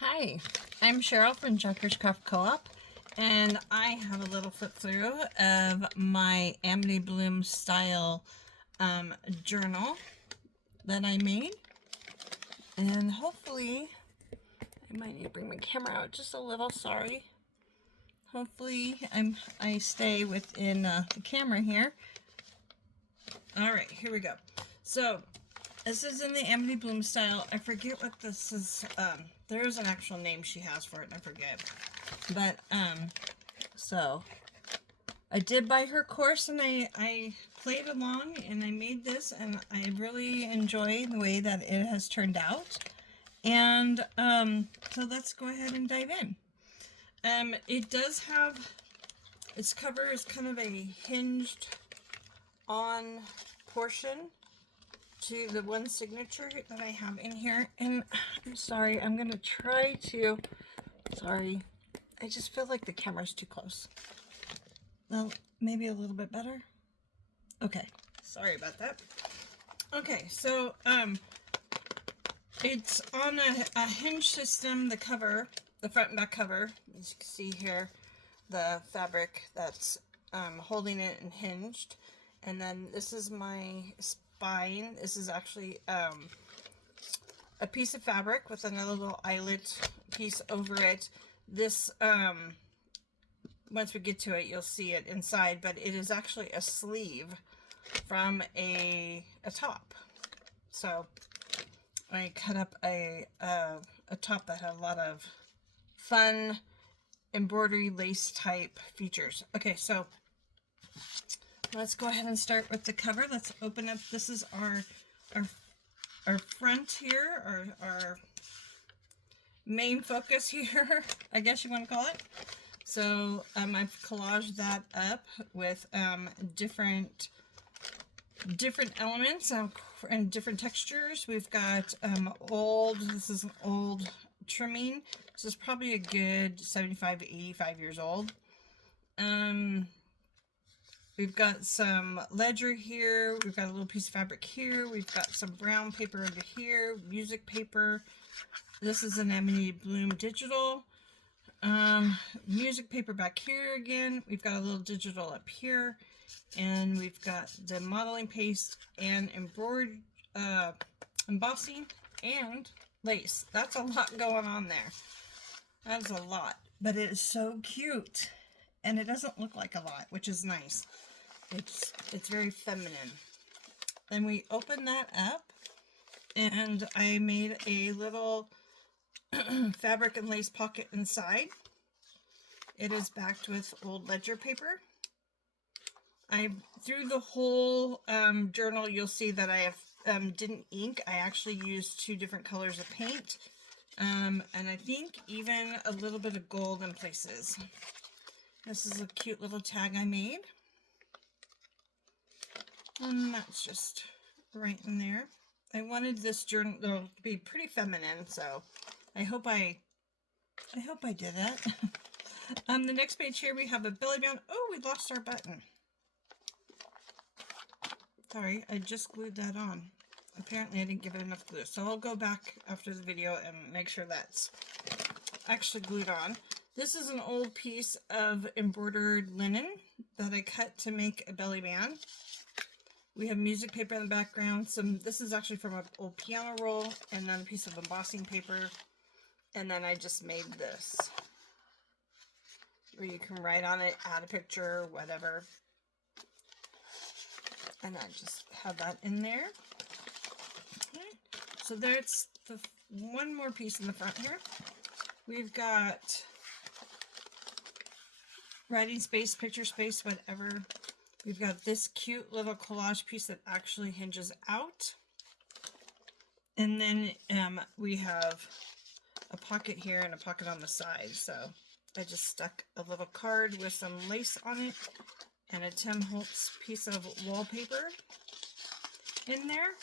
Hi, I'm Cheryl from Junker's Craft Co-op, and I have a little flip through of my Amity Bloom style journal that I made, and hopefully, I might need to bring my camera out just a little, sorry. Hopefully I stay within the camera here. Alright, here we go. So, this is in the Amity Bloom style. I forget what this is. There's an actual name she has for it, and I forget. But, so, I did buy her course, and I played along, and I made this, and I really enjoy the way that it has turned out. And, so let's go ahead and dive in. It does have, its cover is kind of a hinged on portion to the one signature that I have in here. And I'm sorry, I'm gonna try to, sorry, I just feel like the camera's too close. Well, maybe a little bit better. Okay, sorry about that. Okay, so it's on a hinge system. The cover, the front and back cover, as you can see here, the fabric that's holding it and hinged. And then this is my spine. This is actually a piece of fabric with another little eyelet piece over it. This, once we get to it, you'll see it inside, but it is actually a sleeve from a top. So I cut up a top that had a lot of fun embroidery lace type features. Okay, so let's go ahead and start with the cover. Let's open up. This is our front here, our main focus here, I guess you want to call it. So I've collaged that up with different elements and different textures. We've got this is an old trimming. This is probably a good 75 to 85 years old. We've got some ledger here. We've got a little piece of fabric here. We've got some brown paper under here. Music paper. This is an Amity Bloom digital. Music paper back here again. We've got a little digital up here. And we've got the modeling paste and embroidered embossing and lace. That's a lot going on there. That's a lot. But it is so cute. And it doesn't look like a lot, which is nice. It's very feminine. Then we open that up, and I made a little fabric and lace pocket inside. It is backed with old ledger paper. Through the whole journal, you'll see that I have didn't ink. I actually used 2 different colors of paint, and I think even a little bit of gold in places. This is a cute little tag I made. And that's just right in there. I wanted this journal to be pretty feminine, so I hope I did that. The next page here we have a belly band. Oh, we lost our button. Sorry, I just glued that on. Apparently I didn't give it enough glue. So I'll go back after the video and make sure that's actually glued on. This is an old piece of embroidered linen that I cut to make a belly band. We have music paper in the background. This is actually from an old piano roll, and then a piece of embossing paper. And then I just made this, where you can write on it, add a picture, whatever. And I just have that in there. Okay. So there's the one more piece in the front here. We've got writing space, picture space, whatever. We've got this cute little collage piece that actually hinges out. And then we have a pocket here and a pocket on the side. So I just stuck a little card with some lace on it and a Tim Holtz piece of wallpaper in there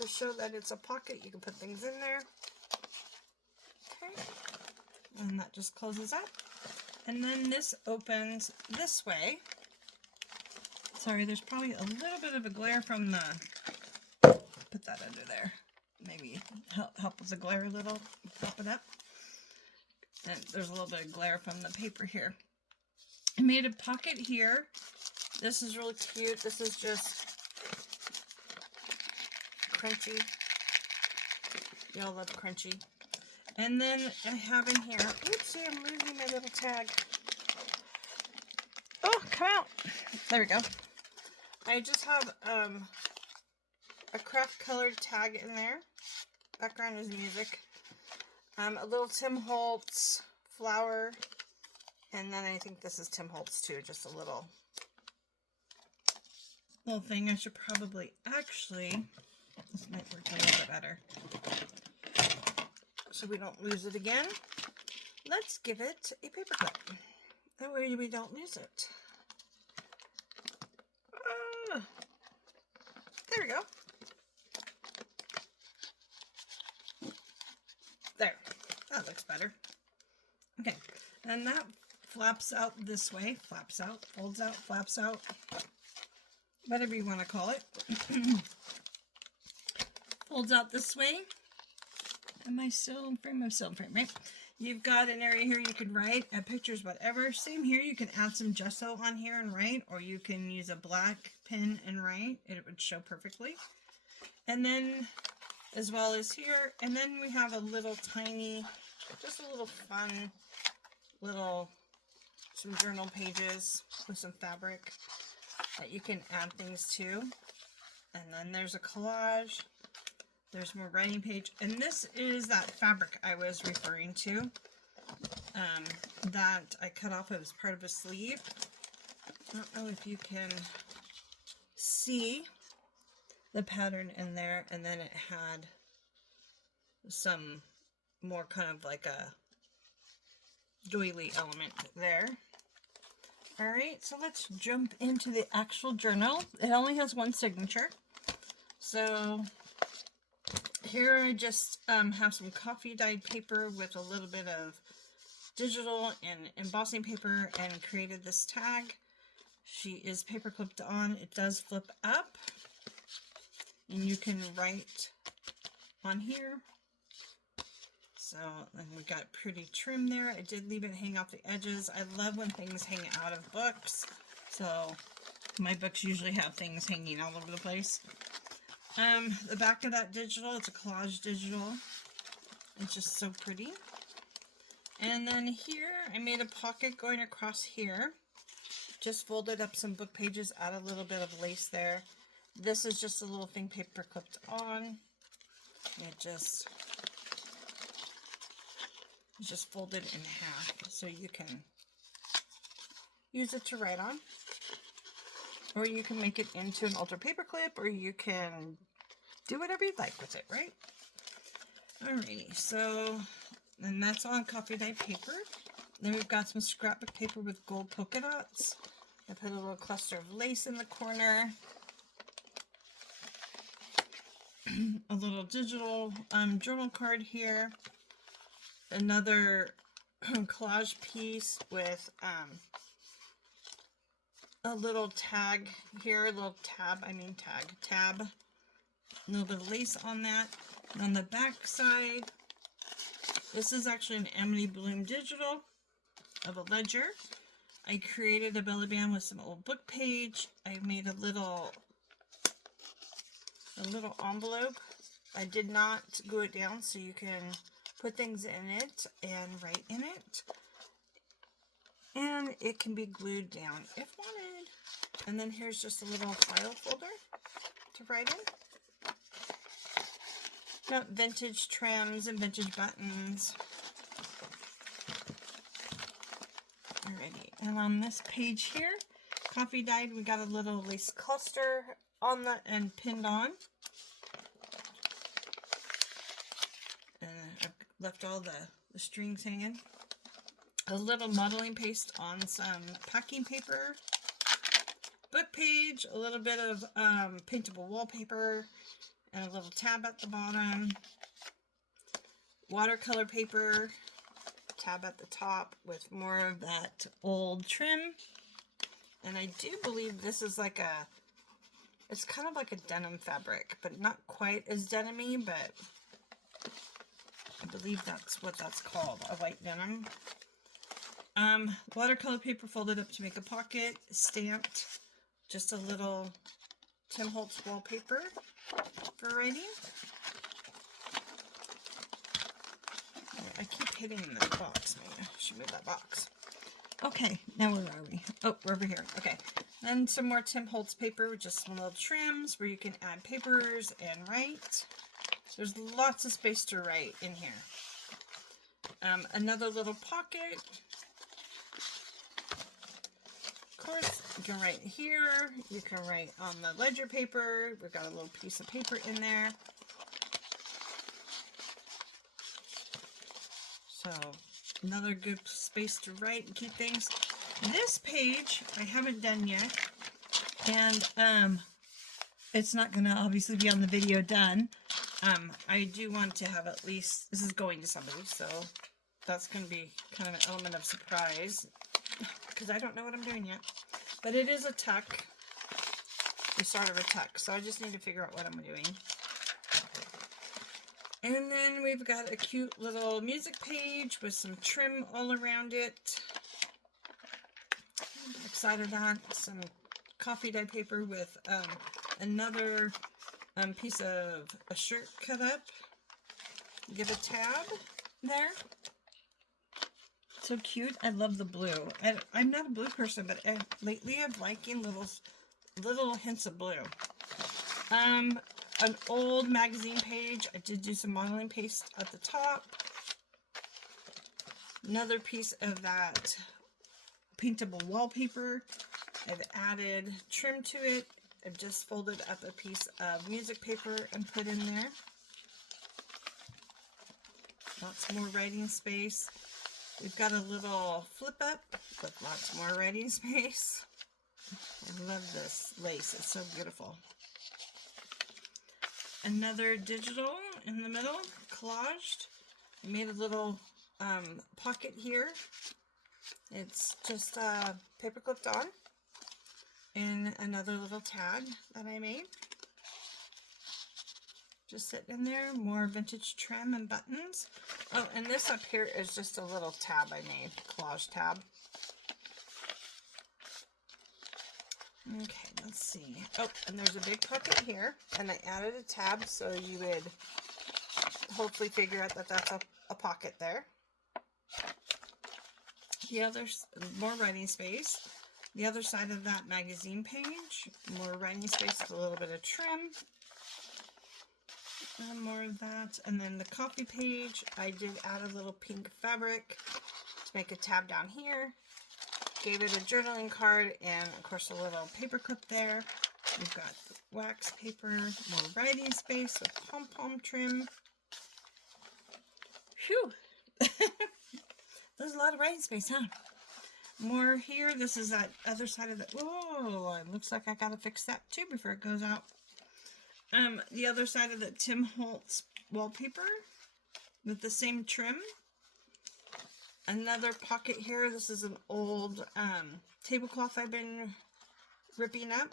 to show that it's a pocket. You can put things in there. Okay. And that just closes up. And then this opens this way. Sorry, there's probably a little bit of a glare from the, put that under there. maybe help with the glare a little, pop it up. And there's a little bit of glare from the paper here. I made a pocket here. This is really cute. This is just crunchy. Y'all love crunchy. And then I have in here, oopsie, I'm losing my little tag. Oh, come out. There we go. I just have a craft colored tag in there. Background is music. A little Tim Holtz flower. And then I think this is Tim Holtz too, just a little thing. I should probably actually, this might work a little bit better. So we don't lose it again. Let's give it a paper clip. That way we don't lose it. There we go. There. That looks better. Okay. And that flaps out this way. Flaps out, folds out, flaps out. Whatever you want to call it. Folds out this way. Am I still in frame? I'm still in frame, right? You've got an area here you can write, add pictures, whatever. Same here, you can add some gesso on here and write, or you can use a black pen and write. It would show perfectly. And then, as well as here, and then we have a little tiny, just a little fun, some journal pages with some fabric that you can add things to. And then there's a collage. There's more writing page, and this is that fabric I was referring to that I cut off as part of a sleeve. I don't know if you can see the pattern in there, and then it had some more kind of like a doily element there. Alright, so let's jump into the actual journal. It only has one signature, so here I just have some coffee dyed paper with a little bit of digital and embossing paper and created this tag. She is paper clipped on. It does flip up and you can write on here. So, and we got pretty trim there. I did leave it hang off the edges. I love when things hang out of books. So my books usually have things hanging all over the place. The back of that digital, it's a collage digital. It's just so pretty. And then here, I made a pocket going across here. Just folded up some book pages, add a little bit of lace there. This is just a little thing paper clipped on. It's just folded in half, so you can use it to write on. Or you can make it into an ultra paper clip, or you can do whatever you'd like with it, right? Alrighty, so, and that's on coffee dyed paper. Then we've got some scrapbook paper with gold polka dots. I put a little cluster of lace in the corner. A little digital journal card here. Another collage piece with a little tag here, a little tab, tab. A little bit of lace on that. And on the back side, this is actually an Amity Bloom digital of a ledger. I created a belly band with some old book page. I made a little envelope. I did not glue it down, so you can put things in it and write in it. And it can be glued down if wanted. And then here's just a little file folder to write in. Got vintage trims and vintage buttons. Alrighty, and on this page here, coffee dyed, we got a little lace cluster on the and pinned on. And I've left all the strings hanging. A little modeling paste on some packing paper. Book page, a little bit of paintable wallpaper, and a little tab at the bottom. Watercolor paper, tab at the top with more of that old trim. And I do believe this is like it's kind of like a denim fabric, but not quite as denim-y, but I believe that's what that's called, a white denim. Watercolor paper folded up to make a pocket, stamped, just a little Tim Holtz wallpaper for writing. I keep hitting the box. Maybe I should move that box. Okay, now where are we? Oh, we're over here. Okay, then some more Tim Holtz paper with just some little trims where you can add papers and write. There's lots of space to write in here. Another little pocket. Of course, you can write here. You can write on the ledger paper. We've got a little piece of paper in there. So, another good space to write and keep things. This page I haven't done yet, and it's not going to obviously be on the video done. I do want to have at least, this is going to somebody, so that's going to be kind of an element of surprise, because I don't know what I'm doing yet. But it is a tuck, the start of a tuck, so I just need to figure out what I'm doing. And then we've got a cute little music page with some trim all around it. I'm excited on some coffee dye paper with another piece of a shirt cut up. Give a tab there. So cute. I love the blue. I'm not a blue person, but lately I'm liking little hints of blue. An old magazine page. I did do some modeling paste at the top. Another piece of that paintable wallpaper. I've added trim to it. I've just folded up a piece of music paper and put in there. Lots more writing space. We've got a little flip up with lots more writing space. I love this lace. It's so beautiful. Another digital in the middle, collaged. I made a little pocket here. It's just paper clipped on. And another little tag that I made. Just sitting in there. More vintage trim and buttons. Oh, and this up here is just a little tab I made. Collage tab. Okay, let's see. Oh, and there's a big pocket here, and I added a tab so you would hopefully figure out that that's a pocket there. Yeah, there's more writing space. The other side of that magazine page, more writing space with a little bit of trim. And more of that. And then the coffee page, I did add a little pink fabric to make a tab down here. Gave it a journaling card and, of course, a little paper clip there. We've got wax paper, more writing space with pom-pom trim. Phew! There's a lot of writing space, huh? More here. This is that other side of the... Oh, it looks like I gotta fix that too before it goes out. The other side of the Tim Holtz wallpaper with the same trim. Another pocket here. This is an old tablecloth I've been ripping up.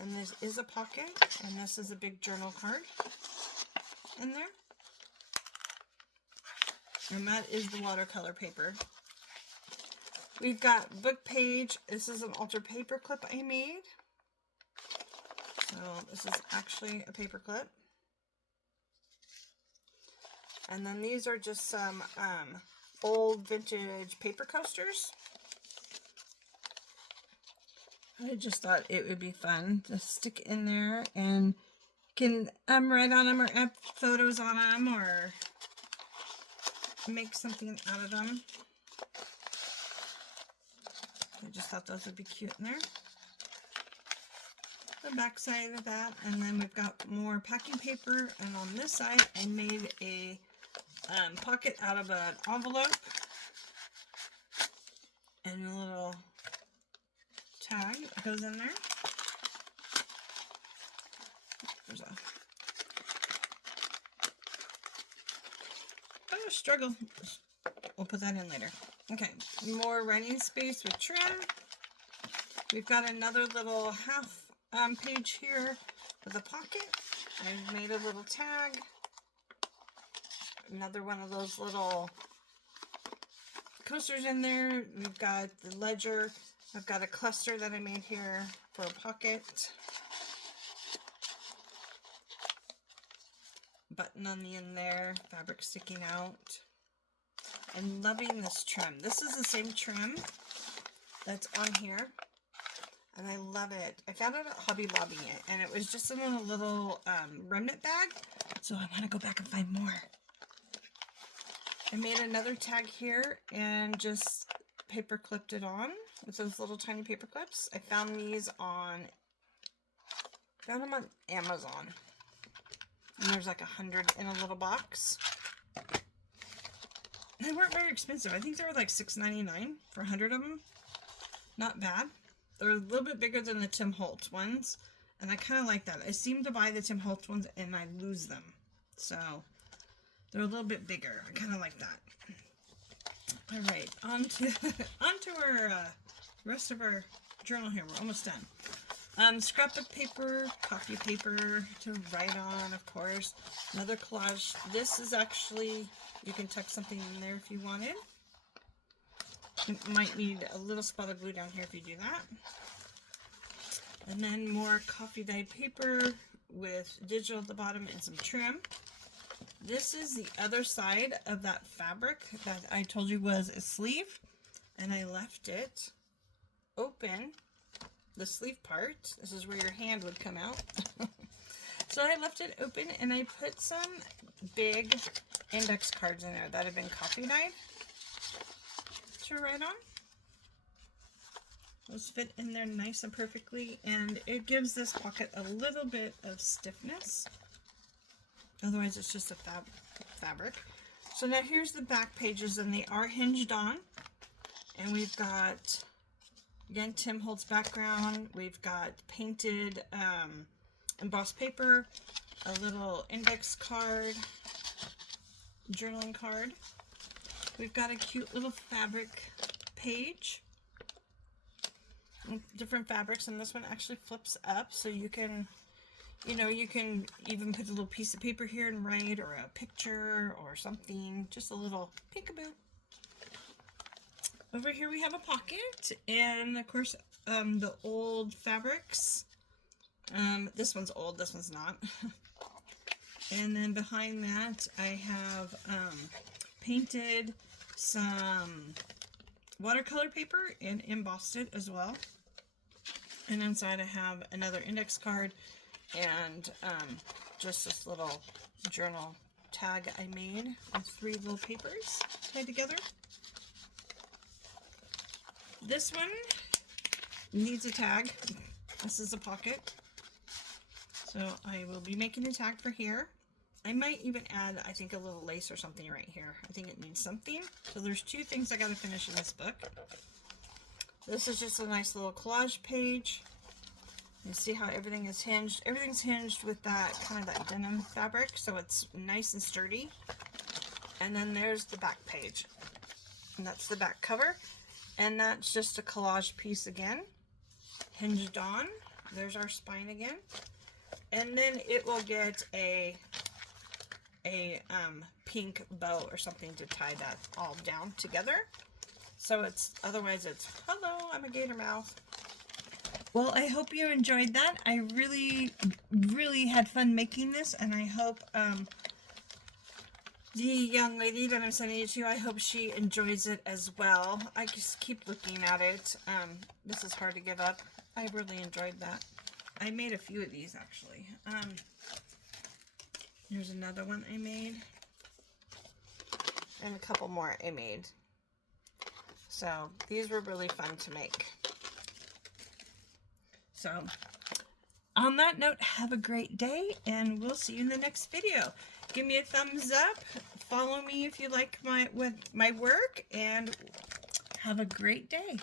And this is a pocket. And this is a big journal card in there. And that is the watercolor paper. We've got book page. This is an altered paper clip I made. So this is actually a paper clip. And then these are just some old vintage paper coasters. I just thought it would be fun to stick in there and can write on them or add photos on them or make something out of them. I just thought those would be cute in there. The back side of that, and then we've got more packing paper, and on this side I made a pocket out of an envelope and a little tag that goes in there. There's a struggle. We'll put that in later. Okay, more writing space with trim. We've got another little half page here with a pocket. I've made a little tag. another one of those little coasters in there. We've got the ledger. I've got a cluster that I made here for a pocket. Button on the end there, fabric sticking out. I'm loving this trim. This is the same trim that's on here, and I love it. I found it at Hobby Lobby, and it was just in a little remnant bag, so I want to go back and find more. I made another tag here and just paper clipped it on with those little tiny paper clips. I found these on Amazon. And there's like 100 in a little box. They weren't very expensive. I think they were like $6.99 for 100 of them. Not bad. They're a little bit bigger than the Tim Holtz ones. And I kind of like that. I seem to buy the Tim Holtz ones and I lose them. So they're a little bit bigger. I kind of like that. All right, on to our rest of our journal here. We're almost done. Scrapbook paper, coffee paper to write on, of course. Another collage. This is actually, you can tuck something in there if you wanted. You might need a little spot of glue down here if you do that. And then more coffee dyed paper with digital at the bottom and some trim. This is the other side of that fabric that I told you was a sleeve, and I left it open, the sleeve part. This is where your hand would come out. So I left it open, and I put some big index cards in there that have been coffee dyed to write on. Those fit in there nice and perfectly, and it gives this pocket a little bit of stiffness. Otherwise, it's just a fabric. So now here's the back pages, and they are hinged on. And we've got, again, Tim Holtz background. We've got painted embossed paper, a little index card, journaling card. We've got a cute little fabric page. Different fabrics, and this one actually flips up, so you can, you can even put a little piece of paper here and write, or a picture, or something, just a little peekaboo. Over here we have a pocket, and of course, the old fabrics. This one's old, this one's not. And then behind that, I have painted some watercolor paper and embossed it as well. And inside I have another index card and just this little journal tag I made with 3 little papers tied together. This one needs a tag. This is a pocket. So I will be making a tag for here. I might even add, I think, a little lace or something right here. I think it needs something. So there's 2 things I got to finish in this book. This is just a nice little collage page. You see how everything is hinged. Everything's hinged with that kind of that denim fabric, so it's nice and sturdy. And then there's the back page. And that's the back cover. And that's just a collage piece again, hinged on. There's our spine again. And then it will get a pink bow or something to tie that all down together. So it's, otherwise it's, hello, I'm a gator mouth. Well, I hope you enjoyed that. I really, really had fun making this, and I hope the young lady that I'm sending it to, I hope she enjoys it as well. I just keep looking at it. This is hard to give up. I really enjoyed that. I made a few of these, actually. Here's another one I made. And a couple more I made. So, these were really fun to make. So, on that note, have a great day, and we'll see you in the next video. Give me a thumbs up, follow me if you like my work, and have a great day.